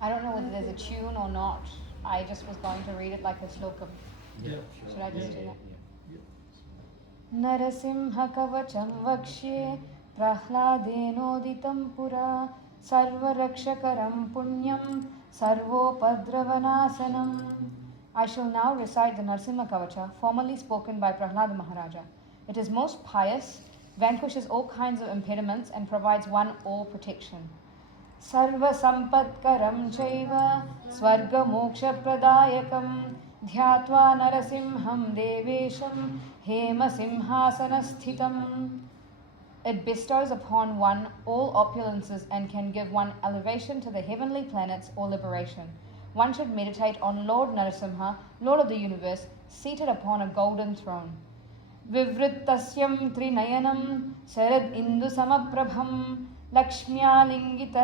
I don't know whether there's a tune or not. I just was going to read it like a slokam. Yeah, Should I just do that? Yeah. Narasimha kavacham vakshye prahladenoditam pura sarvarakshakaram punyam sarvopadravanasanam. I shall now recite the Narasimha Kavacha, formerly spoken by Prahlada Maharaja. It is most pious, vanquishes all kinds of impediments, and provides one all protection. सर्वसम्पत्करं चैव स्वर्गमोक्षप्रदायकं ध्यात्वा नरसिंहं देवेशं हेमसिंहासनस्थितम्. It bestows upon one all opulences and can give one elevation to the heavenly planets or liberation. One should meditate on Lord Narasimha, Lord of the universe, seated upon a golden throne. Vivrittasyam trinayanam sarad indu samaprabham Lakshmyalingiත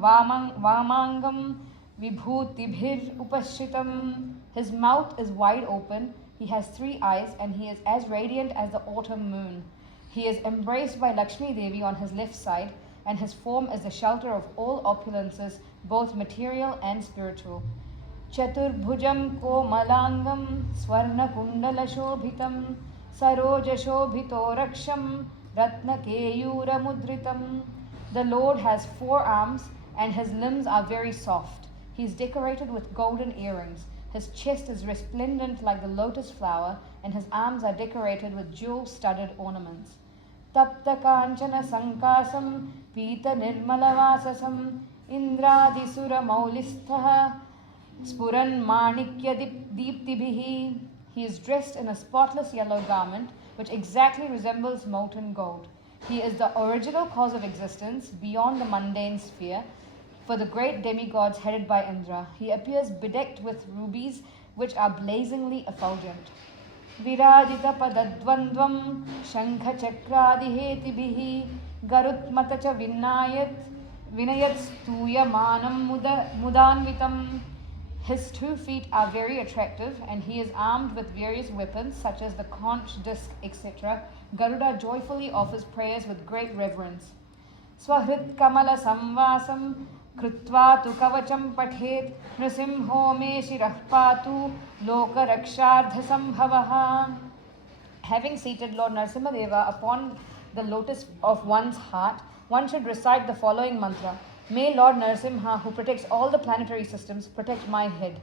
Vamangam Vibhutibhir Upashritam. His mouth is wide open, he has 3 eyes, and he is as radiant as the autumn moon. He is embraced by Lakshmi Devi on his left side, and his form is the shelter of all opulences, both material and spiritual. Chaturbhujam Komalangam Swarna Kundala Shobhitam Saroja Shobhito Raksham Ratna Keyura Mudritam. The Lord has 4 arms, and his limbs are very soft. He is decorated with golden earrings. His chest is resplendent like the lotus flower, and his arms are decorated with jewel-studded ornaments. Tapta Kanchana Sankasam Pita Nirmalavasasam Indradisura Maulistha Spuran Manikya Deeptibhihi. He is dressed in a spotless yellow garment, which exactly resembles molten gold. He is the original cause of existence beyond the mundane sphere. For the great demigods headed by Indra, he appears bedecked with rubies which are blazingly effulgent. Viradita padadvandvam shankha chakradihetibhihi garutmata cha vinayat stuyamanam mudanvitam. His 2 feet are very attractive, and he is armed with various weapons such as the conch, disc, etc. Garuda joyfully offers prayers with great reverence. Swahrit kamala samvasam krutva tu kavacham pathet nrisimho me shirah patu loka rakshardha sambhavaha. Having seated Lord Narasimhadeva upon the lotus of one's heart, one should recite the following mantra. May Lord Narasimha, who protects all the planetary systems, protect my head.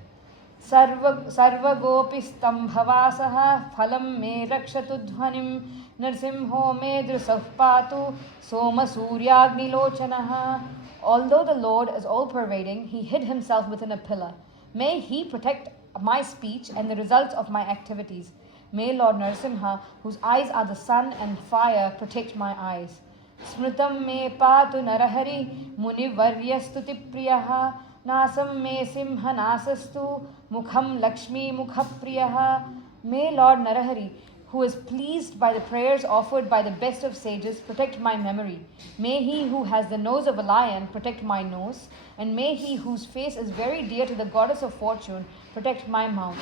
Sarva gopi stambhavasaha phalam me rakshatu dhvanim nrsimho me drusah patu soma suryagni lochanaha. Although the Lord is all-pervading, he hid himself within a pillar. May he protect my speech and the results of my activities. May Lord Narasimha, whose eyes are the sun and fire, protect my eyes. Smritam me patu narahari munivaryastuti priyaha nasam me simha nasastu mukham lakshmi mukhapriyaha. May Lord Narahari, who is pleased by the prayers offered by the best of sages, protect my memory. May he who has the nose of a lion protect my nose, and may he whose face is very dear to the goddess of fortune protect my mouth.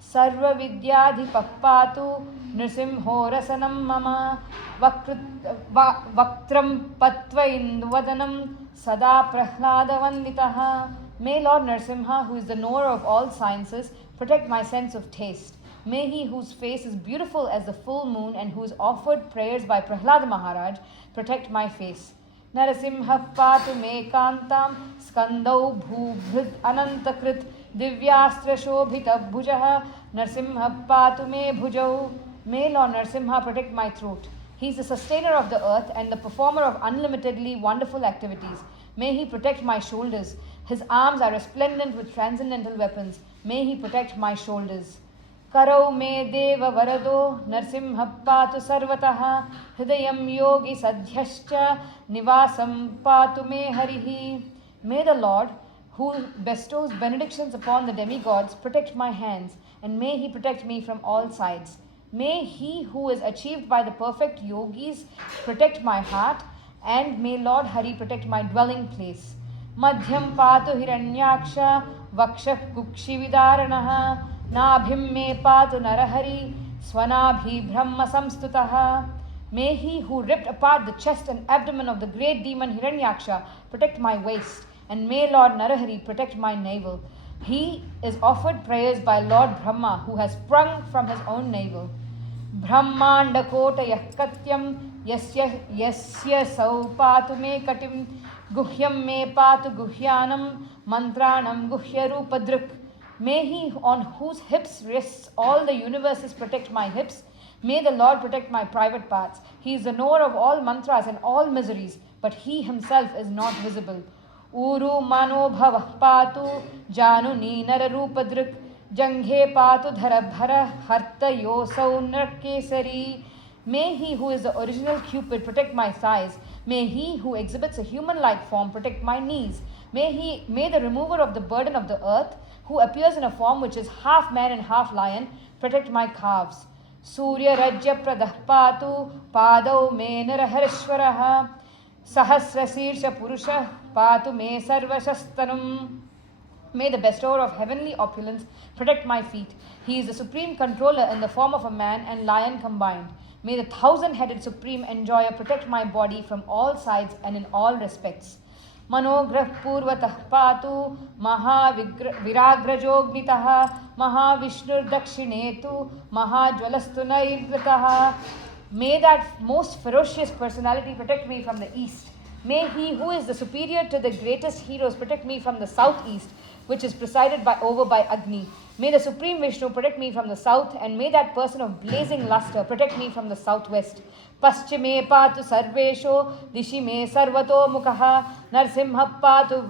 Sarva Vidyadhipappatu Nrisimho Rasanam Mama Vaktram Patva Induvadanam Sada Prahlada Vanditaha. May Lord Narasimha, who is the knower of all sciences, protect my sense of taste. May he whose face is beautiful as the full moon and who is offered prayers by Prahlada Maharaj protect my face. Narasimha Patu Me Kantam Skandau Bhubhrid Anantakrit Divyastra Shobhita Bhujaha Narasimha Patu Me Bhujau. May Lord Narasimha protect my throat. He is the sustainer of the earth and the performer of unlimitedly wonderful activities. May he protect my shoulders. His arms are resplendent with transcendental weapons. May he protect my shoulders. Karau me deva varado narsimha patu sarvataha hridayam yogi sadhyascha nivasam patu me harihi. May the Lord, who bestows benedictions upon the demigods, protect my hands, and may he protect me from all sides. May he who is achieved by the perfect yogis protect my heart, and may Lord Hari protect my dwelling place. Madhyam patu hiranyaksha vakshah kukshi vidaranaha nabhim me patu narahari swanabhi brahma samstutaha. May he who ripped apart the chest and abdomen of the great demon Hiranyaksha protect my waist, and may Lord Narahari protect my navel. He is offered prayers by Lord Brahma, who has sprung from his own navel. Brahmandakotayah katyam yasya sau patu me katim guhyam me patu guhyanam mantranam guhyarupadruk. May he on whose hips rests all the universes protect my hips. May the Lord protect my private parts. He is the knower of all mantras and all miseries, but he himself is not visible. Uru mano bhavah patu janu neenara rupadruk janghe patu dharabhara harta yosau nrakesari. May he who is the original Cupid protect my thighs. May he who exhibits a human-like form protect my knees. May the remover of the burden of the earth, who appears in a form which is half man and half lion, protect my calves. Surya Rajya Pradah Patu Padau Me Naraharishwaraha Sahasra Sirsha Purusha Patu Me Sarvashastanam. May the bestower of heavenly opulence protect my feet. He is the supreme controller in the form of a man and lion combined. May the thousand-headed supreme enjoyer protect my body from all sides and in all respects. Manograh Purvatah Patu Mahaviragrajogmitah Mahavishnur Dakshinetu Mahajwalastu Nairvrataha. May that most ferocious personality protect me from the east. May he who is the superior to the greatest heroes protect me from the southeast, which is presided over by Agni. May the Supreme Vishnu protect me from the south, and may that person of blazing luster protect me from the southwest. Paschime patu sarvesho, dishi me sarvato mukha, narsimha patu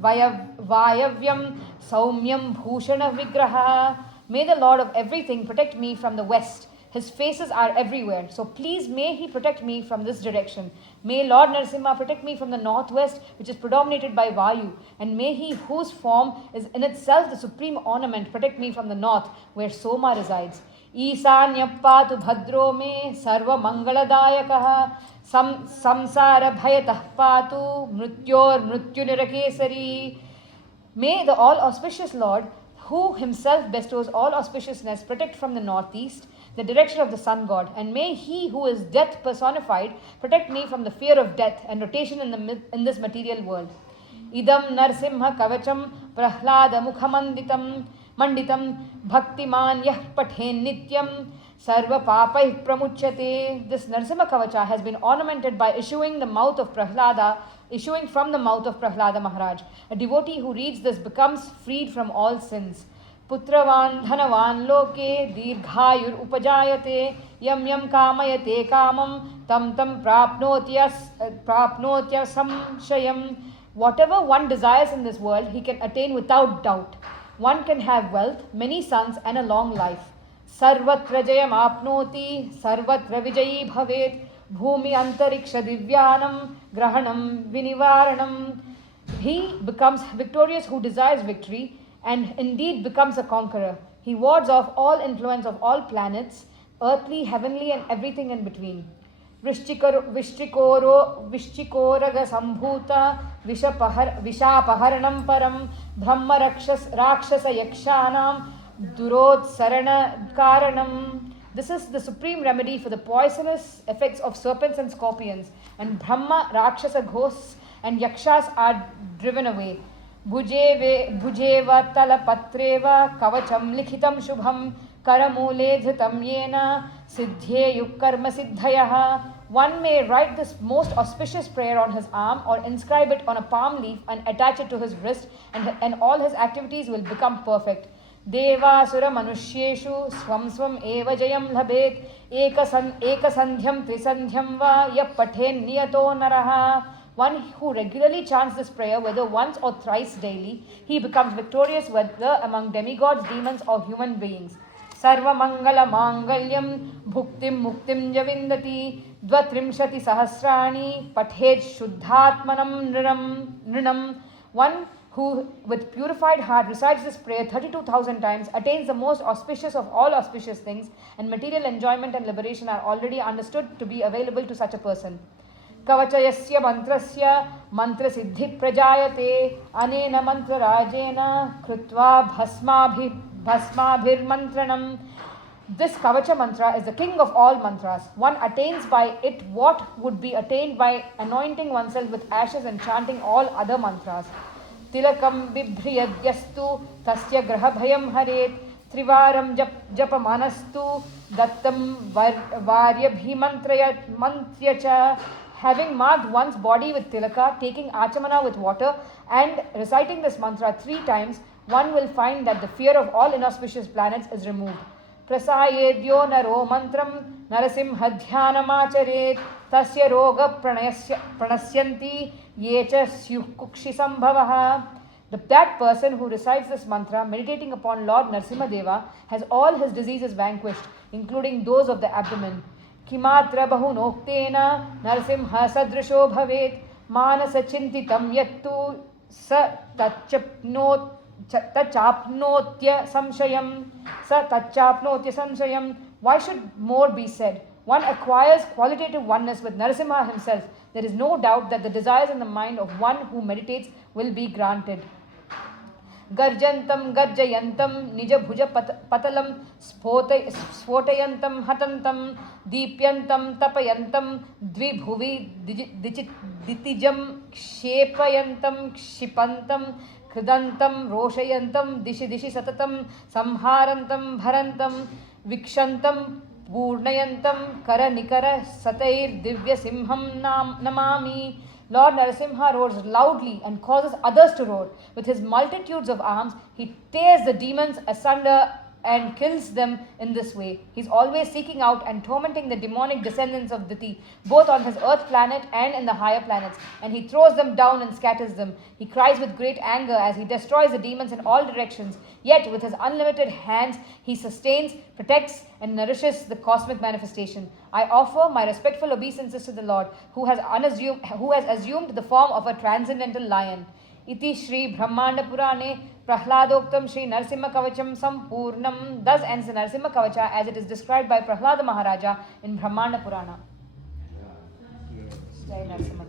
vayavyam, saumyam bhushana vigraha. May the Lord of everything protect me from the west. His faces are everywhere, so please may he protect me from this direction. May Lord Narasimha protect me from the northwest, which is predominated by Vayu, and may he whose form is in itself the supreme ornament protect me from the north, where Soma resides. Isanya patu bhadro me sarva mangaladayakaha samsara bhayatah patu mrityor mrityunirakesari. May the all-auspicious Lord, who himself bestows all auspiciousness, protect from the northeast, the direction of the sun god, and may he who is death personified protect me from the fear of death and rotation in this material world. Idam narsimha kavacham prahlada mukhamanditam manditam bhaktiman yah pathen nityam sarva papai pramuchyate. This Narsimha Kavacha has been ornamented by issuing from the mouth of Prahlada Maharaj. A devotee who reads this becomes freed from all sins. Putravan dhanavan loke dirghayur upajayate yam yam kamayate kamam tam tam prapnotyas samshayam. Whatever one desires in this world, he can attain without doubt. One can have wealth, many sons, and a long life. Sarvatra jayam apnoti, sarvatra vijayi bhavet, bhumi antariksha divyanam, grahanam vinivaranam. He becomes victorious who desires victory, and indeed becomes a conqueror. He wards off all influence of all planets, earthly, heavenly, and everything in between. Vishchikoraga sambhuta vishapaharanam param brahma rakshasa yakshanam durodsarana karanam. This is the supreme remedy for the poisonous effects of serpents and scorpions, and Brahma, Rakshasa ghosts, and Yakshas are driven away. Bhujeva talapatreva kavacham likhitam shubham karamule dhritam yena siddhye karma siddhayaha. One may write this most auspicious prayer on his arm or inscribe it on a palm leaf and attach it to his wrist, and all his activities will become perfect. Devasura manushyeshu swam swam eva jayam labhet ekasandhyam trisandhyam va yap pathen niyato naraha. One who regularly chants this prayer, whether once or thrice daily, he becomes victorious whether among demigods, demons, or human beings. Sarva mangala mangalyam bhuktim muktim javindati dvatrimshati sahasrani pathet shuddhatmanam nrinam. One who with purified heart recites this prayer 32,000 times attains the most auspicious of all auspicious things, and material enjoyment and liberation are already understood to be available to such a person. Kavachayasya mantrasya mantra siddhi prajayate anena mantra rajena krutva bhasmabhir mantranam. This Kavacha mantra is the king of all mantras. One attains by it what would be attained by anointing oneself with ashes and chanting all other mantras. तिलकं बिभ्र्यद्यस्तु तस्य ग्रहभयं हरेत् त्रिवारं जपमानस्तु दत्तं वार्यभिमन्त्र्य च. Having marked one's body with tilaka, taking achamana with water, and reciting this mantra 3 times, one will find that the fear of all inauspicious planets is removed. Prasayedyo naro mantram narasimhadhyanamacharet tasya roga pranasyanti yecha syuh kukshi sambhavaha. That person who recites this mantra, meditating upon Lord Narasimhadeva, has all his diseases vanquished, including those of the abdomen. Kimatra bahunokteena Narasimha sadrisho bhavet manasa chintitam yattu sa tachapnotya samshayam. Why should more be said? One acquires qualitative oneness with Narasimha himself. There is no doubt that the desires in the mind of one who meditates will be granted. Garjantam garjayantam nija bhuja patalam sphotayantam hatantam deepyantam tapayantam dvibhuvi ditijam kshepayantam kshipantam kridantam roshayantam dishi satatam samharantam bharantam vikshantam purnayantam kara nikara satair divya simham namami. Lord Narasimha roars loudly and causes others to roar. With his multitudes of arms, he tears the demons asunder and kills them in this way. He is always seeking out and tormenting the demonic descendants of Diti, both on his earth planet and in the higher planets, and he throws them down and scatters them. He cries with great anger as he destroys the demons in all directions, yet with his unlimited hands he sustains, protects, and nourishes the cosmic manifestation. I offer my respectful obeisances to the Lord, who has assumed the form of a transcendental lion. Iti Shri Brahmanda Purane Prahladoktam Shri Narasimha Kavacham Sampurnam. Thus ends the Narasimha Kavacha as it is described by Prahlada Maharaja in Brahmanda Purana. Jai Narasimha.